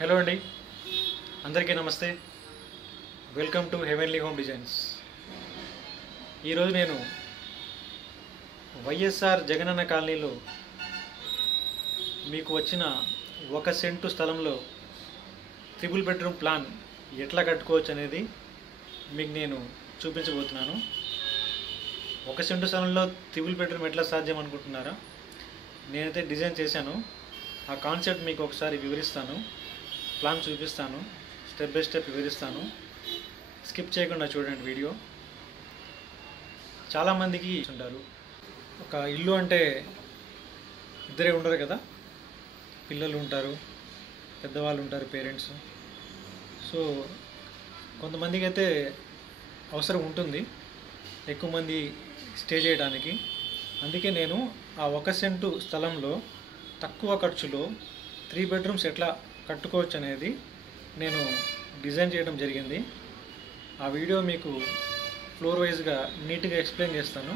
Hello అండి, అందరికీ నమస్తే. Welcome to heavenly home designs. ఈరోజు నేను వైఎస్ఆర్ జగనన్న కాలనీలో మీకు వచ్చిన 1 సెంటు స్థలంలో ట్రిపుల్ బెడ్రూమ్ ప్లాన్ ఎట్లా కట్టుకోవచ్చు అనేది మీకు నేను చూపించబోతున్నాను. 1 సెంటు స్థలంలో ట్రిపుల్ బెడ్రూమ్ ఎట్లా సాధ్యం అనుకుంటున్నారా? నేనైతే డిజైన్ చేశాను. ఆ కాన్సెప్ట్ మీకు ఒకసారి వివరిస్తాను, ప్లాన్ చూపిస్తాను, స్టెప్ బై స్టెప్ వివరిస్తాను. స్కిప్ చేయకుండా చూడండి వీడియో. చాలామందికి ఉంటారు, ఒక ఇల్లు అంటే ఇద్దరే ఉండరు కదా, పిల్లలు ఉంటారు, పెద్దవాళ్ళు ఉంటారు, పేరెంట్స్. సో కొంతమందికి అయితే అవసరం ఉంటుంది ఎక్కువ మంది స్టే చేయడానికి. అందుకే నేను ఆ 1 సెంటు స్థలంలో తక్కువ ఖర్చులో 3 బెడ్రూమ్స్ ఎట్లా కట్టుకోవచ్చు అనేది నేను డిజైన్ చేయడం జరిగింది. ఆ వీడియో మీకు ఫ్లోర్ వైజ్గా నీట్గా ఎక్స్ప్లెయిన్ చేస్తాను.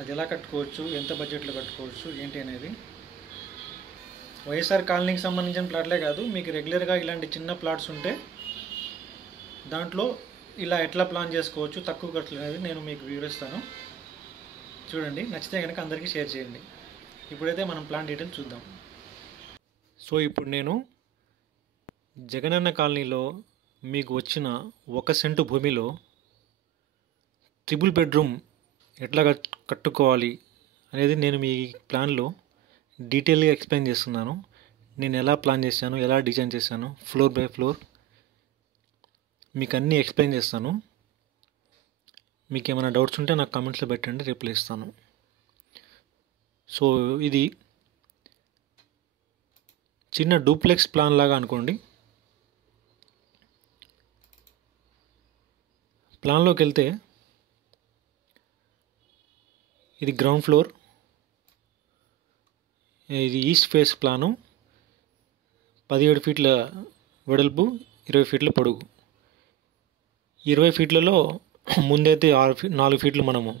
అది ఎలా కట్టుకోవచ్చు, ఎంత బడ్జెట్లో కట్టుకోవచ్చు ఏంటి అనేది. వైఎస్ఆర్ కాలనీకి సంబంధించిన ప్లాట్లే కాదు, మీకు రెగ్యులర్గా ఇలాంటి చిన్న ప్లాట్స్ ఉంటే దాంట్లో ఇలా ఎట్లా ప్లాన్ చేసుకోవచ్చు తక్కువ ఖర్చులు అనేది నేను మీకు వివరిస్తాను. చూడండి, నచ్చితే కనుక అందరికీ షేర్ చేయండి. ఇప్పుడైతే మనం ప్లాన్ డీటెయిల్స్ చూద్దాం. సో ఇప్పుడు నేను జగనన్న కాలనీలో మీకు వచ్చిన 1 సెంటు భూమిలో ట్రిపుల్ బెడ్రూమ్ ఎట్లా కట్టుకోవాలి అనేది నేను మీ ప్లాన్లో డీటెయిల్గా ఎక్స్ప్లెయిన్ చేస్తున్నాను. నేను ఎలా ప్లాన్ చేశాను, ఎలా డిజైన్ చేశాను, ఫ్లోర్ బై ఫ్లోర్ మీకు అన్నీ ఎక్స్ప్లెయిన్ చేస్తాను. మీకు ఏమైనా డౌట్స్ ఉంటే నాకు కామెంట్స్లో పెట్టండి, రిప్లై ఇస్తాను. సో ఇది చిన్న డూప్లెక్స్ ప్లాన్ లాగా అనుకోండి. ప్లాన్లోకి వెళ్తే ఇది గ్రౌండ్ ఫ్లోర్, ఇది ఈస్ట్ ఫేస్ ప్లాను. 17 ఫీట్ల వెడల్పు, 20 ఫీట్ల పొడుగు. 20 ఫీట్లలో ముందైతే 4 ఫీట్లు మనము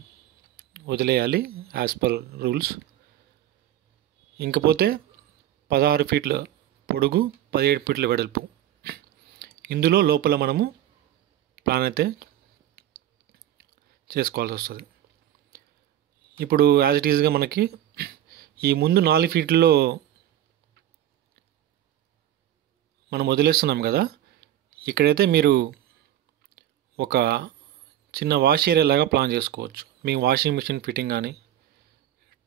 వదిలేయాలి యాజ్ పర్ రూల్స్. ఇంకపోతే 16 ఫీట్ల పొడుగు, 17 ఫీట్ల వెడల్పు. ఇందులో లోపల మనము ప్లాన్ అయితే చేసుకోవాల్సి వస్తుంది. ఇప్పుడు యాజ్ ఇట్ ఈజ్గా మనకి ఈ ముందు 4 ఫీట్లలో మనం వదిలేస్తున్నాం కదా, ఇక్కడైతే మీరు ఒక చిన్న వాష్ ఏరియా లాగా ప్లాన్ చేసుకోవచ్చు. మీ వాషింగ్ మిషన్ ఫిట్టింగ్ కానీ,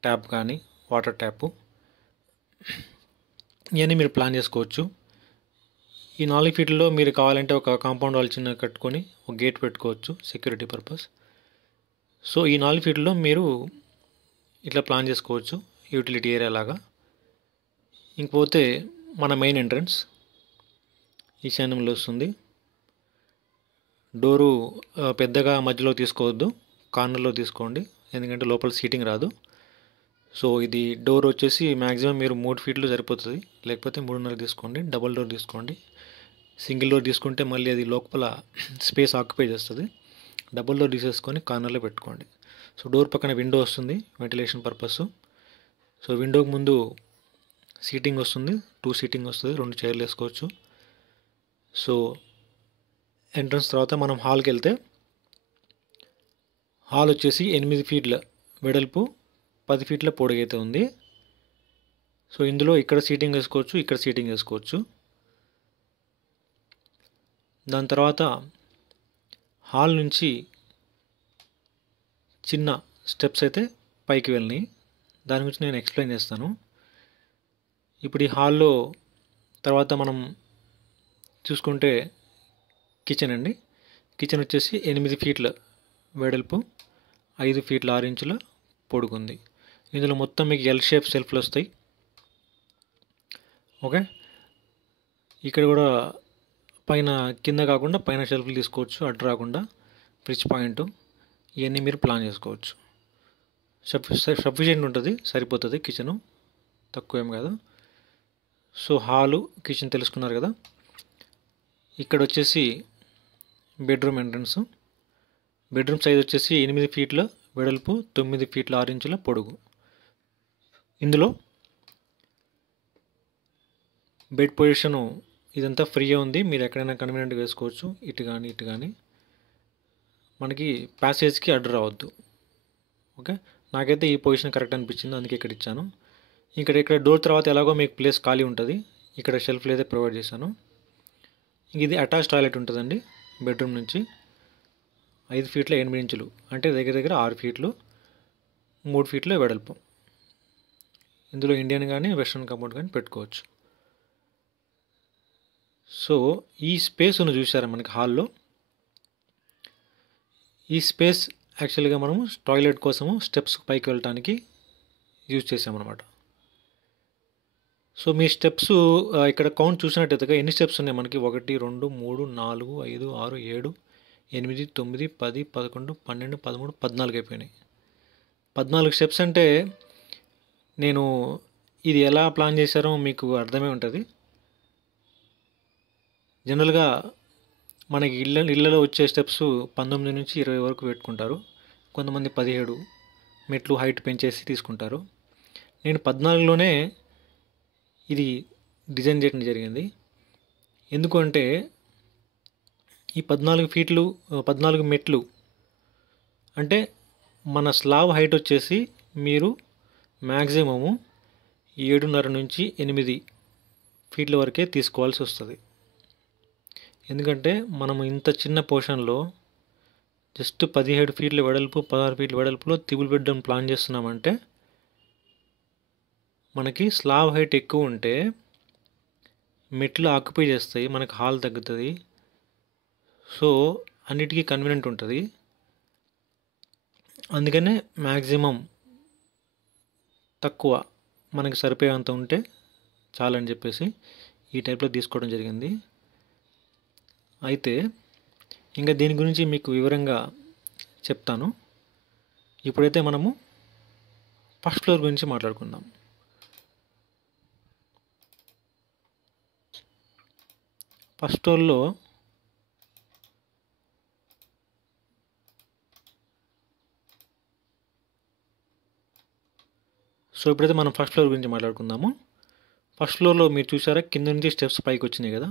ట్యాప్ కానీ, వాటర్ ట్యాపు, ఇవన్నీ మీరు ప్లాన్ చేసుకోవచ్చు. ఈ 4 ఫీట్లలో మీరు కావాలంటే ఒక కాంపౌండ్ వాల్ చిన్న కట్టుకొని ఒక గేట్ పెట్టుకోవచ్చు సెక్యూరిటీ పర్పస్. సో ఈ 4 ఫీట్లలో మీరు ఇట్లా ప్లాన్ చేసుకోవచ్చు యూటిలిటీ ఏరియా లాగా. ఇంకపోతే మన మెయిన్ ఎంట్రన్స్ ఈశాన్యంలో వస్తుంది. డోరు పెద్దగా మధ్యలో తీసుకోవద్దు, కార్నర్లో తీసుకోండి, ఎందుకంటే లోపల సీటింగ్ రాదు. సో ఇది డోర్ వచ్చేసి మ్యాక్సిమం మీరు 3 ఫీట్లు సరిపోతుంది, లేకపోతే 3.5 తీసుకోండి. డబల్ డోర్ తీసుకోండి. సింగిల్ డోర్ తీసుకుంటే మళ్ళీ అది లోపల స్పేస్ ఆక్యుపై చేస్తుంది. డబుల్ డోర్ తీసేసుకొని కార్నర్లో పెట్టుకోండి. సో డోర్ పక్కన విండో వస్తుంది వెంటిలేషన్ పర్పస్. సో విండోకి ముందు సీటింగ్ వస్తుంది, 2 సీటింగ్ వస్తుంది, 2 చైర్లు వేసుకోవచ్చు. సో ఎంట్రన్స్ తర్వాత మనం హాల్కి వెళ్తే హాల్ వచ్చేసి 8 ఫీట్ల వెడల్పు, 10 ఫీట్ల పొడుగైతే ఉంది. సో ఇందులో ఇక్కడ సీటింగ్ వేసుకోవచ్చు, ఇక్కడ సీటింగ్ వేసుకోవచ్చు. దాని తర్వాత హాల్ నుంచి చిన్న స్టెప్స్ అయితే పైకి వెళ్ళినాయి, దాని గురించి నేను ఎక్స్ప్లెయిన్ చేస్తాను. ఇప్పుడు ఈ హాల్లో తర్వాత మనం చూసుకుంటే కిచెన్ అండి. కిచెన్ వచ్చేసి 8 ఫీట్ల వెడల్పు, 5 ఫీట్ల 6 ఇంచుల పొడుగుంది. ఇందులో మొత్తం మీకు ఎల్ షేప్ సెల్ఫ్లు వస్తాయి. ఓకే, ఇక్కడ కూడా పైన కింద కాకుండా పైన షెల్ఫ్లు తీసుకోవచ్చు, అడ్డు రాకుండా ఫ్రిడ్జ్ పాయింట్, ఇవన్నీ మీరు ప్లాన్ చేసుకోవచ్చు. సఫిషియెంట్ ఉంటుంది, సరిపోతుంది కిచెను, తక్కువ ఏం కాదు. సో హాలు, కిచెన్ తెలుసుకున్నారు కదా. ఇక్కడ వచ్చేసి బెడ్రూమ్ ఎంట్రన్స్. బెడ్రూమ్ సైజ్ వచ్చేసి 8 ఫీట్ల వెడల్పు, 9 ఫీట్ల 6 ఇంచుల పొడుగు. ఇందులో బెడ్ పొజిషను ఇదంతా ఫ్రీగా ఉంది, మీరు ఎక్కడైనా కన్వీనియంట్గా వేసుకోవచ్చు. ఇటు కానీ మనకి ప్యాసేజ్కి అడ్డు రావద్దు. ఓకే, నాకైతే ఈ పొజిషన్ కరెక్ట్ అనిపించింది, అందుకే ఇక్కడ ఇచ్చాను. ఇక్కడ డోర్ తర్వాత ఎలాగో మీకు ప్లేస్ ఖాళీ ఉంటుంది, ఇక్కడ షెల్ఫ్లు అయితే ప్రొవైడ్ చేశాను. ఇది అటాచ్ టాయిలెట్ ఉంటుందండి. బెడ్రూమ్ నుంచి 5 ఫీట్ల 8 ఇంచులు, అంటే దగ్గర 6 ఫీట్లు 3 ఫీట్ల వెడల్పు. ఇందులో ఇండియన్ కానీ వెస్ట్రన్ కమోడ్ కానీ పెట్టుకోవచ్చు. సో ఈ స్పేస్ ఉన్న చూసారా మనకి హాల్లో, ఈ స్పేస్ యాక్చువల్గా మనము టాయిలెట్ కోసము స్టెప్స్ పైకి వెళ్ళటానికి యూజ్ చేసామన్నమాట. సో మీ స్టెప్స్ ఇక్కడ కౌంట్ చూసినట్టయితే ఎన్ని స్టెప్స్ ఉన్నాయి మనకి, 1 2 3 4 5 6 7 8 9 10 11 12 13 14 అయిపోయినాయి. 14 స్టెప్స్ అంటే నేను ఇది ఎలా ప్లాన్ చేశారో మీకు అర్థమే ఉంటుంది. జనరల్గా మనకి ఇళ్ళలో వచ్చే స్టెప్స్ 19 నుంచి 20 వరకు పెట్టుకుంటారు, కొంతమంది 17 మెట్లు హైట్ పెంచేసి తీసుకుంటారు. నేను 14లోనే ఇది డిజైన్ చేయడం జరిగింది. ఎందుకంటే ఈ 14 ఫీట్లు 14 మెట్లు అంటే మన స్లాబ్ హైట్ వచ్చేసి మీరు మ్యాక్సిమము 7.5 నుంచి 8 ఫీట్ల వరకే తీసుకోవాల్సి వస్తుంది. ఎందుకంటే మనము ఇంత చిన్న పోర్షన్లో జస్ట్ 17 ఫీట్ల వెడల్పు 16 ఫీట్ల వెడల్పులో త్రిబుల్ బెడ్రూమ్ ప్లాన్ చేస్తున్నామంటే మనకి స్లాబ్ హైట్ ఎక్కువ ఉంటే మెట్లు ఆక్యుపై చేస్తాయి, మనకి హాల్ తగ్గుతుంది. సో అన్నిటికీ కన్వీనియంట్ ఉంటుంది. అందుకనే మ్యాక్సిమం తక్కువ మనకి సరిపోయేంత ఉంటే చాలని చెప్పేసి ఈ టైప్లో తీసుకోవడం జరిగింది. అయితే ఇంకా దీని గురించి మీకు వివరంగా చెప్తాను. ఇప్పుడైతే మనము ఫస్ట్ ఫ్లోర్ గురించి మాట్లాడుకుందాం. ఫస్ట్ ఫ్లోర్లో ఇప్పుడైతే మనం ఫస్ట్ ఫ్లోర్ గురించి మాట్లాడుకుందాము. ఫస్ట్ ఫ్లోర్లో మీరు చూసారా, కింద నుంచి స్టెప్స్ పైకి వచ్చినాయి కదా.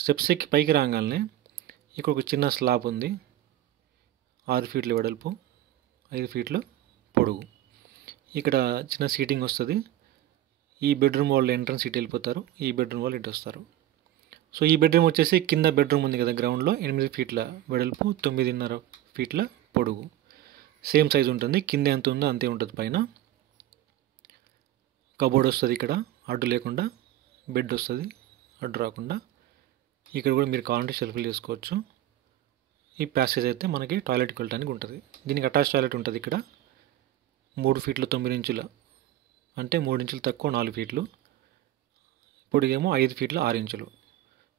స్టెప్స్ ఎక్కి పైకి రాగానే ఇక్కడ ఒక చిన్న స్లాబ్ ఉంది, 6 ఫీట్ల వెడల్పు 5 ఫీట్ల పొడుగు. ఇక్కడ చిన్న సీటింగ్ వస్తుంది. ఈ బెడ్రూమ్ వాళ్ళు ఎంట్రన్స్ ఇటు వెళ్ళిపోతారు, ఈ బెడ్రూమ్ వాళ్ళు ఇటు వస్తారు. సో ఈ బెడ్రూమ్ వచ్చేసి కింద బెడ్రూమ్ ఉంది కదా గ్రౌండ్లో, 8 ఫీట్ల వెడల్పు 9.5 ఫీట్ల పొడుగు. సేమ్ సైజ్ ఉంటుంది, కింద ఎంత ఉందో అంతే ఉంటుంది. పైన కబోర్డ్ వస్తుంది, ఇక్కడ అడ్డు లేకుండా బెడ్ వస్తుంది, అడ్డు రాకుండా. ఇక్కడ కూడా మీరు కావాలంటే షెల్ఫ్లు చేసుకోవచ్చు. ఈ ప్యాసేజ్ అయితే మనకి టాయిలెట్కి వెళ్ళడానికి ఉంటుంది. దీనికి అటాచ్ టాయిలెట్ ఉంటుంది. ఇక్కడ 3 ఫీట్ల 9 ఇంచుల, అంటే 3 ఇంచులు తక్కువ 4 ఫీట్లు, పొడిగేమో 5 ఫీట్ల 6 ఇంచులు.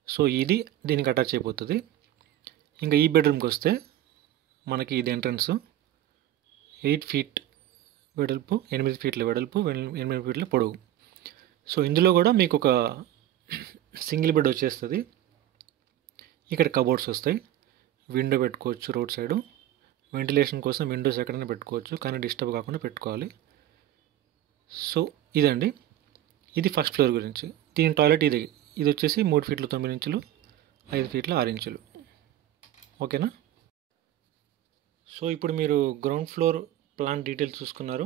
సో ఇది దీనికి అటాచ్ అయిపోతుంది. ఇంకా ఈ బెడ్రూమ్కి వస్తే మనకి ఇది ఎంట్రన్స్, 8 ఫీట్ వెడల్పు 8 ఫీట్ల వెడల్పు 8 ఫీట్ల పొడవు. సో ఇందులో కూడా మీకు ఒక సింగిల్ బెడ్ వచ్చేస్తుంది. ఇక్కడ కబోర్డ్స్ వస్తాయి, విండో పెట్టుకోవచ్చు రోడ్ సైడు, వెంటిలేషన్ కోసం విండోస్ ఎక్కడైనా పెట్టుకోవచ్చు, కానీ డిస్టర్బ్ కాకుండా పెట్టుకోవాలి. సో ఇదండి, ఇది ఫస్ట్ ఫ్లోర్ గురించి. దీని టాయిలెట్ ఇది వచ్చేసి 3 ఫీట్ల 9 ఇంచులు 5 ఫీట్ల 6 ఇంచులు. ఓకేనా. సో ఇప్పుడు మీరు గ్రౌండ్ ఫ్లోర్ ప్లాన్ డీటెయిల్స్ చూసుకున్నారు,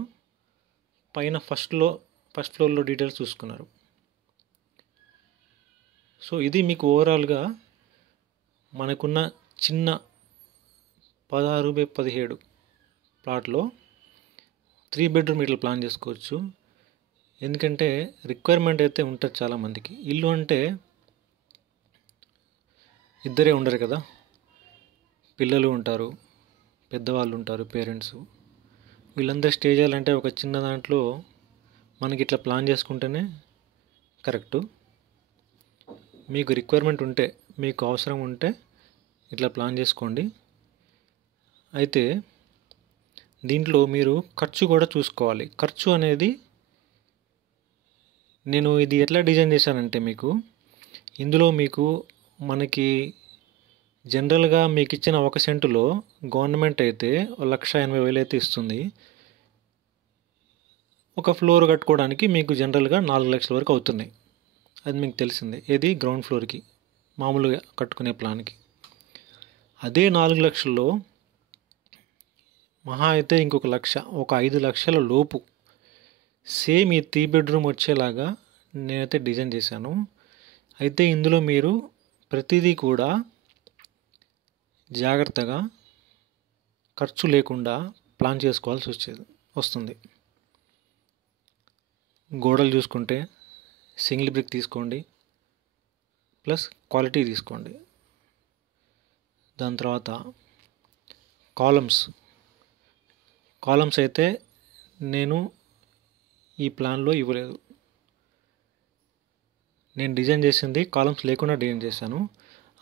పైన ఫస్ట్ ఫ్లోర్లో డీటెయిల్స్ చూసుకున్నారు. సో ఇది మీకు ఓవరాల్గా మనకున్న చిన్న 16x17 ప్లాట్లో 3 బెడ్రూమ్ ఇట్లా ప్లాన్ చేసుకోవచ్చు. ఎందుకంటే రిక్వైర్మెంట్ అయితే ఉంటుంది చాలామందికి. ఇల్లు అంటే ఇద్దరే ఉండరు కదా, పిల్లలు ఉంటారు, పెద్దవాళ్ళు ఉంటారు, పేరెంట్స్. వీళ్ళందరూ స్టే చేయాలంటే ఒక చిన్న దాంట్లో మనకి ఇట్లా ప్లాన్ చేసుకుంటేనే కరెక్టు. మీకు రిక్వైర్మెంట్ ఉంటే, మీకు అవసరం ఉంటే ఇట్లా ప్లాన్ చేసుకోండి. అయితే దీంట్లో మీరు ఖర్చు కూడా చూసుకోవాలి. ఖర్చు అనేది నేను ఇది ఎట్లా డిజైన్ చేశానంటే, మీకు ఇందులో మీకు మనకి జనరల్గా మీకు ఇచ్చిన 1 సెంటులో గవర్నమెంట్ అయితే 1,80,000 అయితే ఇస్తుంది. ఒక ఫ్లోర్ కట్టుకోవడానికి మీకు జనరల్గా 4 లక్షల వరకు అవుతున్నాయి. అది మీకు తెలిసిందే. ఏది గ్రౌండ్ ఫ్లోర్కి మామూలుగా కట్టుకునే ప్లాన్కి. అదే 4 లక్షల్లో మహా అయితే ఇంకొక 1,00,000, ఒక 5 లక్షల లోపు సేమ్ ఈ 3 బెడ్రూమ్ వచ్చేలాగా నేనైతే డిజైన్ చేశాను. అయితే ఇందులో మీరు ప్రతిదీ కూడా జాగ్రత్తగా ఖర్చు లేకుండా ప్లాన్ చేసుకోవాల్సి వస్తుంది. గోడలు చూసుకుంటే సింగిల్ బ్రిక్ తీసుకోండి, ప్లస్ క్వాలిటీ తీసుకోండి. దాని తర్వాత కాలమ్స్ అయితే నేను ఈ ప్లాన్లో ఇవ్వలేదు. నేను డిజైన్ చేసింది కాలమ్స్ లేకుండా డిజైన్ చేశాను.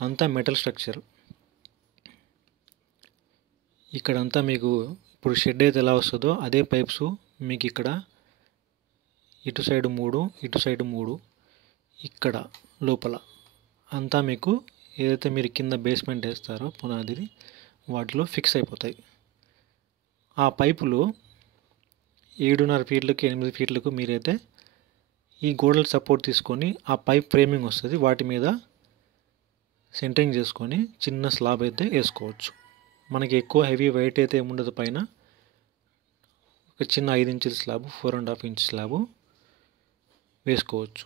అంతా మెటల్ స్ట్రక్చర్. ఇక్కడంతా మీకు ఇప్పుడు షెడ్ అయితే ఎలా వస్తుందో అదే పైప్స్ మీకు ఇక్కడ ఇటు సైడ్ 3, ఇటు సైడ్ 3, ఇక్కడ లోపల అంతా మీకు ఏదైతే మీరు కింద బేస్మెంట్ వేస్తారో పునాదిది వాటిలో ఫిక్స్ అయిపోతాయి. ఆ పైపులు 7.5 ఫీట్లకు 8 ఫీట్లకు మీరైతే ఈ గోడలు సపోర్ట్ తీసుకొని ఆ పైప్ ఫ్రేమింగ్ వస్తుంది, వాటి మీద సెంటరింగ్ చేసుకొని చిన్న స్లాబ్ అయితే వేసుకోవచ్చు. మనకి ఎక్కువ హెవీ వెయిట్ అయితే ఏముండదు. పైన ఒక చిన్న 5 ఇంచుల స్లాబ్, 4.5 ఇంచ్ స్లాబ్ వేసుకోవచ్చు.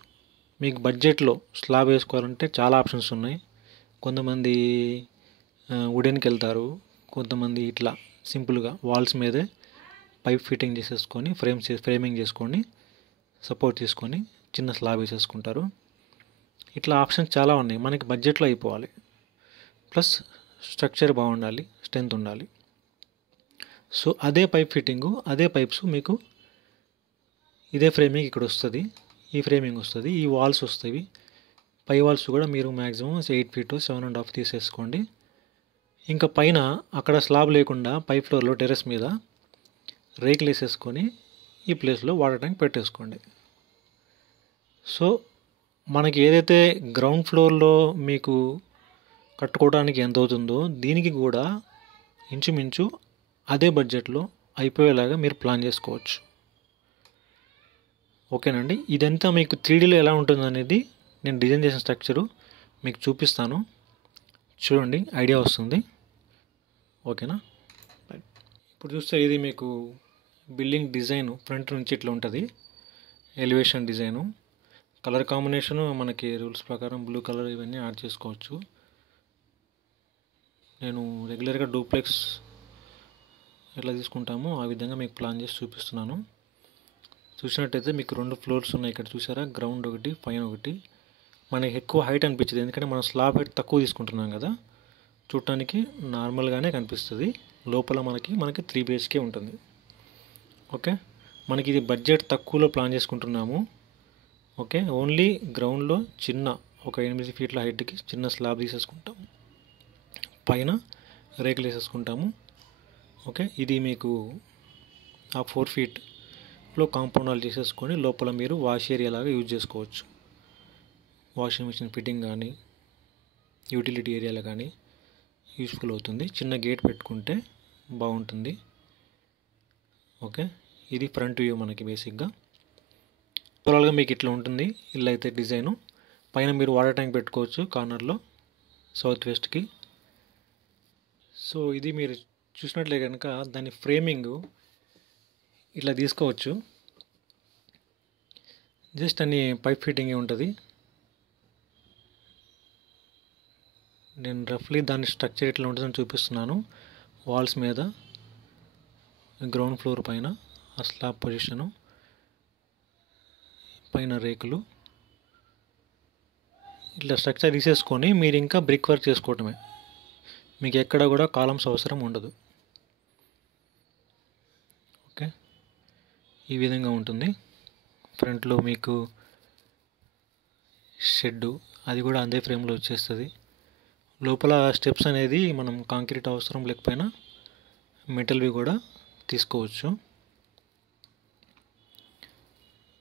మీకు బడ్జెట్లో స్లాబ్ వేసుకోవాలంటే చాలా ఆప్షన్స్ ఉన్నాయి. కొంతమంది వుడెన్కి వెళ్తారు, కొంతమంది ఇట్లా సింపుల్గా వాల్స్ మీదే పైప్ ఫిట్టింగ్ చేసేసుకొని ఫ్రేమింగ్ చేసుకొని సపోర్ట్ తీసుకొని చిన్న స్లాబ్ వేసేసుకుంటారు. ఇట్లా ఆప్షన్స్ చాలా ఉన్నాయి. మనకి బడ్జెట్లో అయిపోవాలి, ప్లస్ స్ట్రక్చర్ బాగుండాలి, స్ట్రెంత్ ఉండాలి. సో అదే పైప్ ఫిట్టింగు, అదే పైప్స్ మీకు ఇదే ఫ్రేమింగ్ ఇక్కడ వస్తుంది, ఈ ఫ్రేమింగ్ వస్తుంది, ఈ వాల్స్ వస్తాయి. పై వాల్స్ కూడా మీరు మ్యాక్సిమం 8 ఫీట్ 7.5 తీసేసుకోండి. ఇంకా పైన అక్కడ స్లాబ్ లేకుండా పై ఫ్లోర్లో టెర్రస్ మీద రేకులు వేసేసుకొని ఈ ప్లేస్లో వాటర్ ట్యాంక్ పెట్టేసుకోండి. సో మనకి ఏదైతే గ్రౌండ్ ఫ్లోర్లో మీకు కట్టుకోవడానికి ఎంత అవుతుందో దీనికి కూడా ఇంచుమించు అదే బడ్జెట్లో అయిపోయేలాగా మీరు ప్లాన్ చేసుకోవచ్చు. ఓకేనండి. ఇదంతా మీకు 3Dలో ఎలా ఉంటుంది అనేది నేను డిజైన్ చేసిన స్ట్రక్చరు మీకు చూపిస్తాను, చూడండి, ఐడియా వస్తుంది. ఓకేనా. ఇప్పుడు చూస్తే ఇది మీకు బిల్డింగ్ డిజైన్ ఫ్రంట్ నుంచి ఇట్లా ఉంటుంది. ఎలివేషన్ డిజైను, కలర్ కాంబినేషను మనకి రూల్స్ ప్రకారం బ్లూ కలర్ ఇవన్నీ యాడ్ చేసుకోవచ్చు. నేను రెగ్యులర్గా డూప్లెక్స్ ఎట్లా తీసుకుంటామో ఆ విధంగా మీకు ప్లాన్ చేసి చూపిస్తున్నాను. చూసినట్టయితే మీకు 2 ఫ్లోర్స్ ఉన్నాయి ఇక్కడ, చూసారా? గ్రౌండ్ ఒకటి, పైన ఒకటి. మనకి ఎక్కువ హైట్ అనిపించదు, ఎందుకంటే మనం స్లాబ్ హైట్ తక్కువ తీసుకుంటున్నాం కదా. చూడటానికి నార్మల్గానే కనిపిస్తుంది. లోపల మనకి 3 BHK ఉంటుంది. ఓకే, మనకి ఇది బడ్జెట్ తక్కువలో ప్లాన్ చేసుకుంటున్నాము. ఓకే, ఓన్లీ గ్రౌండ్లో చిన్న ఒక 8 ఫీట్ల హైట్కి చిన్న స్లాబ్ తీసేసుకుంటాము, పైన రేకులు వేసేసుకుంటాము. ఓకే, ఇది మీకు ఆ 4 ఫీట్లో కాంపౌండ్ వాల్ చేసేసుకొని లోపల మీరు వాష్ ఏరియా లాగా యూజ్ చేసుకోవచ్చు. వాషింగ్ మిషన్ ఫిట్టింగ్ కానీ యూటిలిటీ ఏరియాలో కానీ యూస్ఫుల్ అవుతుంది. చిన్న గేట్ పెట్టుకుంటే బాగుంటుంది. ఓకే, ఇది ఫ్రంట్ వ్యూ మనకి బేసిక్గా. ఓవరాల్గా మీకు ఇట్లా ఉంటుంది ఇల్లు అయితే డిజైను. పైన మీరు వాటర్ ట్యాంక్ పెట్టుకోవచ్చు కార్నర్లో సౌత్ వెస్ట్కి. సో ఇది మీరు చూసినట్లే కనుక దాని ఫ్రేమింగ్ ఇట్లా తీసుకోవచ్చు. జస్ట్ అన్ని పైప్ ఫిట్టింగ్ ఉంటుంది. నేను రఫ్లీ దాని స్ట్రక్చర్ ఎట్లా ఉంటుందని చూపిస్తున్నాను. వాల్స్ మీద గ్రౌండ్ ఫ్లోర్ పైన ఆ స్లాబ్ పొజిషను, పైన రేకులు, ఇట్లా స్ట్రక్చర్ తీసేసుకొని మీరు ఇంకా బ్రిక్ వర్క్ చేసుకోవటమే. మీకు ఎక్కడ కూడా కాలమ్స్ అవసరం ఉండదు. ఓకే, ఈ విధంగా ఉంటుంది. ఫ్రంట్లో మీకు షెడ్డు, అది కూడా అదే ఫ్రేమ్లో వచ్చేస్తుంది. లోపల స్టెప్స్ అనేది మనం కాంక్రీట్ అవసరం లేకపోయినా మెటల్వి కూడా తీసుకోవచ్చు.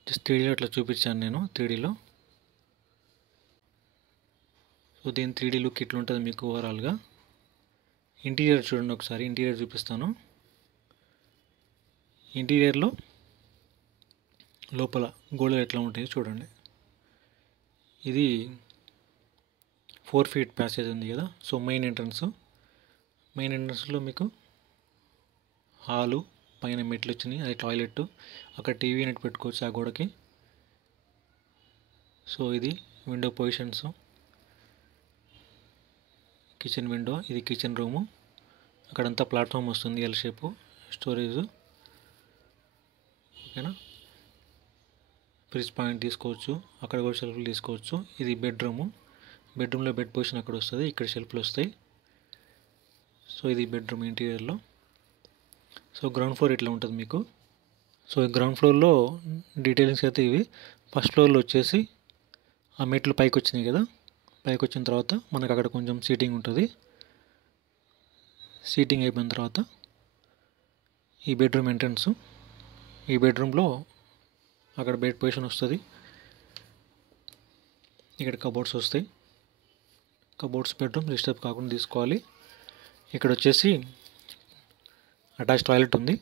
జస్ట్ 3Dలో అట్లా చూపించాను నేను 3Dలో. సో దీని 3D లుక్ ఇట్లా ఉంటుంది మీకు ఓవరాల్గా. ఇంటీరియర్ చూడండి ఒకసారి, ఇంటీరియర్ చూపిస్తాను. ఇంటీరియర్లో లోపల గోడలు ఎట్లా ఉంటాయో చూడండి. ఇది 4 feet ప్యాసేజ్ ఉంది కదా. సో మెయిన్ ఎంట్రన్స్లో మీకు హాలు, పైన మెట్లు వచ్చినాయి, అది టాయిలెట్. అక్కడ టీవీ నెట్ పెట్టుకోవచ్చు ఆ గోడకి. సో ఇది విండో పొజిషన్స్. కిచెన్ విండో, ఇది కిచెన్ రూము. అక్కడంతా ప్లాట్ఫామ్ వస్తుంది, ఎల్ షేపు, స్టోరేజ్. ఓకేనా. ఫ్రిడ్జ్ పాయింట్ తీసుకోవచ్చు, అక్కడ కూడా షెల్ఫ్లు తీసుకోవచ్చు. ఇది బెడ్రూమ్లో బెడ్ పొజిషన్ అక్కడ వస్తుంది, ఇక్కడ షెల్ఫ్లు వస్తాయి. సో ఇది బెడ్రూమ్ ఇంటీరియర్లో. సో గ్రౌండ్ ఫ్లోర్ ఇట్లా ఉంటుంది మీకు. సో గ్రౌండ్ ఫ్లోర్లో డీటెయిలింగ్స్ అయితే ఇవి. ఫస్ట్ ఫ్లోర్లో వచ్చేసి ఆ మెట్లు పైకి వచ్చినాయి కదా, పైకి వచ్చిన తర్వాత మనకు అక్కడ కొంచెం సీటింగ్ ఉంటుంది. సీటింగ్ అయిపోయిన తర్వాత ఈ బెడ్రూమ్ ఎంట్రన్స్. ఈ బెడ్రూమ్లో అక్కడ బెడ్ పొజిషన్ వస్తుంది, ఇక్కడ కబోర్డ్స్ వస్తాయి. కబోర్డ్స్ బెడ్రూమ్ డిస్టర్బ్ కాకుండా తీసుకోవాలి. ఇక్కడ వచ్చేసి అటాచ్ టాయిలెట్ ఉంది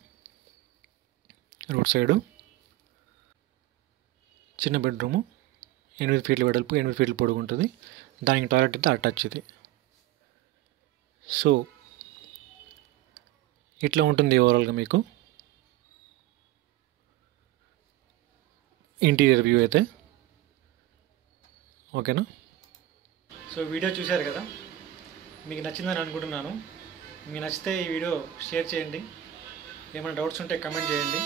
రోడ్ సైడు. చిన్న బెడ్రూము, 8 feet వెడల్పు, 8 feet పొడుగు ఉంటుంది. దానికి టాయిలెట్ అయితే అటాచ్ ఇది. సో ఇట్లా ఉంటుంది ఓవరాల్గా మీకు ఇంటీరియర్ వ్యూ అయితే. ఓకేనా. సో వీడియో చూశారు కదా, మీకు నచ్చిందని అనుకుంటున్నాను. మీకు నచ్చితే ఈ వీడియో షేర్ చేయండి, ఏమైనా డౌట్స్ ఉంటే కమెంట్ చేయండి,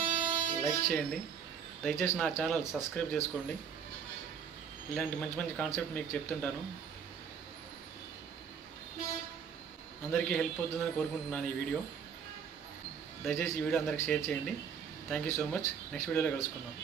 లైక్ చేయండి. దయచేసి నా ఛానల్ సబ్స్క్రైబ్ చేసుకోండి. ఇలాంటి మంచి మంచి కాన్సెప్ట్ మీకు చెప్తుంటాను. అందరికీ హెల్ప్ అవుతుందని కోరుకుంటున్నాను ఈ వీడియో. దయచేసి ఈ వీడియో అందరికి షేర్ చేయండి. Thank you so much. Next వీడియోలో కలుసుకుందాం.